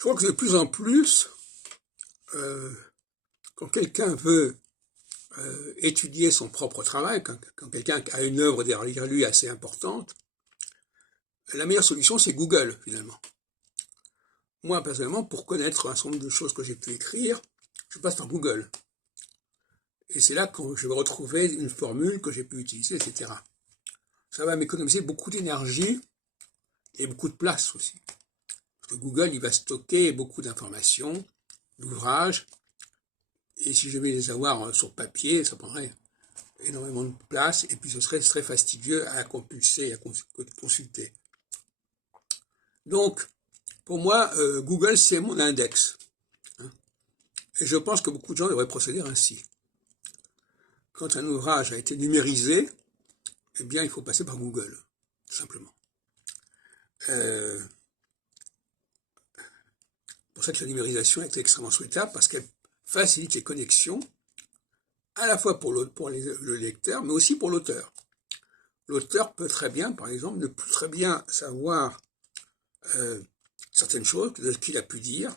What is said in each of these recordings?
Je crois que de plus en plus, euh, quand quelqu'un veut étudier son propre travail, quand quelqu'un a une œuvre derrière lui assez importante, la meilleure solution, c'est Google, finalement. Moi, personnellement, pour connaître un certain nombre de choses que j'ai pu écrire, je passe par Google. Et c'est là que je vais retrouver une formule que j'ai pu utiliser, etc. Ça va m'économiser beaucoup d'énergie et beaucoup de place aussi. Parce que Google, il va stocker beaucoup d'informations, d'ouvrages, et si je vais les avoir sur papier, ça prendrait énormément de place, et puis ce serait très fastidieux à compulser et à consulter. Donc, pour moi, Google, c'est mon index. Et je pense que beaucoup de gens devraient procéder ainsi. Quand un ouvrage a été numérisé, eh bien, il faut passer par Google, tout simplement. Pour ça que la numérisation est extrêmement souhaitable, parce qu'elle facilite les connexions, à la fois pour le lecteur, mais aussi pour l'auteur. L'auteur peut très bien, par exemple, ne plus très bien savoir certaines choses de ce qu'il a pu dire,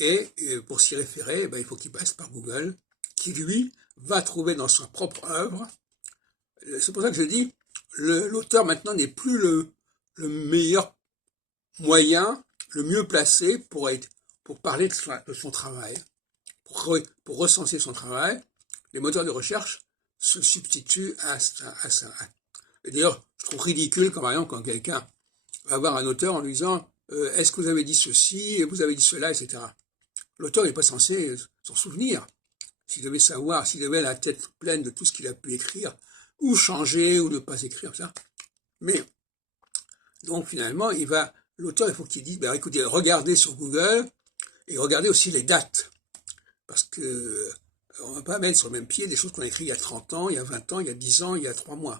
et pour s'y référer, il faut qu'il passe par Google, qui lui va trouver dans sa propre œuvre. C'est pour ça que je dis, l'auteur maintenant n'est plus le meilleur moyen, le mieux placé pour parler de son travail, pour recenser son travail. Les moteurs de recherche se substituent à ça. Et d'ailleurs, je trouve ridicule quand, par exemple, quand quelqu'un va voir un auteur en lui disant est-ce que vous avez dit ceci, et vous avez dit cela, etc. L'auteur n'est pas censé s'en souvenir. S'il devait savoir, s'il avait la tête pleine de tout ce qu'il a pu écrire, ou changer, ou ne pas écrire, ça. Mais, donc finalement, l'auteur, il faut qu'il dise, écoutez, regardez sur Google, et regardez aussi les dates. Parce que on ne va pas mettre sur le même pied des choses qu'on a écrites il y a 30 ans, il y a 20 ans, il y a 10 ans, il y a 3 mois.